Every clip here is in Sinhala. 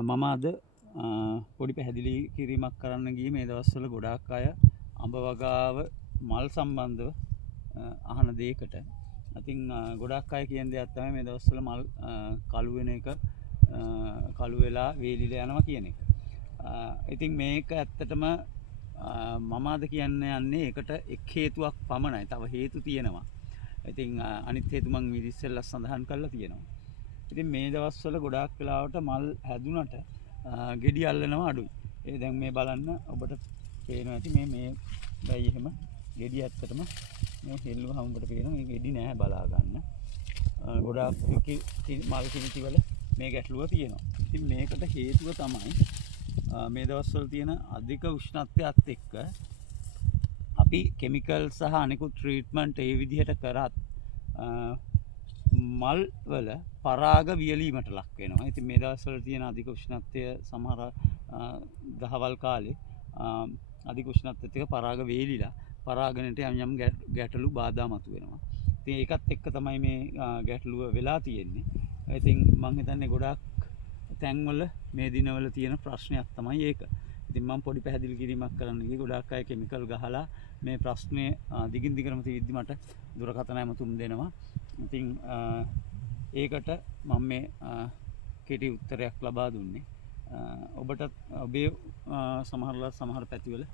මම අද පොඩි පැහැදිලි කිරීමක් කරන්න ගියේ මේ දවස්වල ගොඩාක් අය අඹ වගාව මල් සම්බන්ධව අහන දෙයකට. ඉතින් ගොඩාක් අය කියන දෙයක් තමයි මේ දවස්වල මල් කළු වෙන එක කළු වෙලා වේලිලා යනවා කියන එක. ඉතින් මේක ඇත්තටම මම අද කියන්න යන්නේ ඒකට එක් හේතුවක් පමණයි. තව හේතු තියෙනවා. ඉතින් අනිත් හේතු මම ඉතින් සඳහන් කරලා තියෙනවා. ඉතින් මේ දවස්වල ගොඩාක් වෙලාවට මල් හැදුනට ගෙඩි අල්ලනවා අඩුයි. ඒ දැන් මේ බලන්න ඔබට පේනවා ඇති මේ බයි එහෙම ගෙඩි ඇත්තටම මේ හෙල්ලුවම ඔබට පේනවා මේ ගෙඩි නෑ බලා ගන්න. ගොඩාක් මල් කිලිටි වල මේ ගැටලුව තියෙනවා. ඉතින් මේකට හේතුව තමයි මේ දවස්වල තියෙන අධික උෂ්ණත්වයත් එක්ක අපි කෙමිකල් සහ අනිකුත් ට්‍රීට්මන්ට් ඒ විදිහට කරත් මල් වල පරාග වියලීමට ලක් වෙනවා. ඉතින් මේ දවස්වල තියෙන අධික උෂ්ණත්වය සමහර දහවල් කාලේ අධික උෂ්ණත්වයත් එක්ක පරාග වේලිලා පරාගණයට යම් ගැටලු බාධා මතුවෙනවා. ඉතින් ඒකත් එක්ක තමයි මේ ගැටලුව වෙලා තියෙන්නේ. ඉතින් මම හිතන්නේ ගොඩාක් තැන්වල මේ දිනවල තියෙන ප්‍රශ්නයක් තමයි ඒක. ඉතින් මම පොඩි පැහැදිලි කිරීමක් කරන්න ගියේ ගොඩාක් අය කෙමිකල් ගහලා මේ ප්‍රශ්නේ දිගින් දිගටම තියෙද්දි මට දුරකථන ඇමතුම් දෙනවා. ඉතින් ඒකට මම මේ කෙටි උත්තරයක් ලබා දුන්නේ. ඔබට ඔබේ සමහර පැතිවල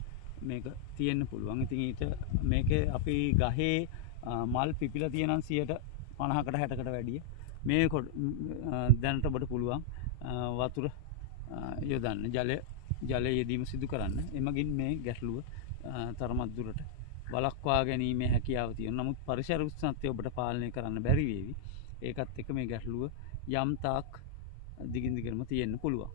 මේක තියෙන්න පුළුවන්. ඉතින් ඊට මේකේ අපි ගහේ මල් පිපිලා තියෙනම් 50කට 60කට වැඩිය මේ දැනට ඔබට පුළුවන් වතුර යොදන්න ජලය යෙදීම සිදු කරන්න. එමගින් මේ ගැටලුව තරමක් දුරට වළක්වා ගැනීමේ හැකියාව තියෙනවා. නමුත් පරිසර උෂ්ණත්වය ඔබට පාලනය කරන්න බැරි වේවි. ඒකත් එක්ක මේ ගැටලුව යම් තාක් දිගින් දිගටම තියෙන්න පුළුවන්.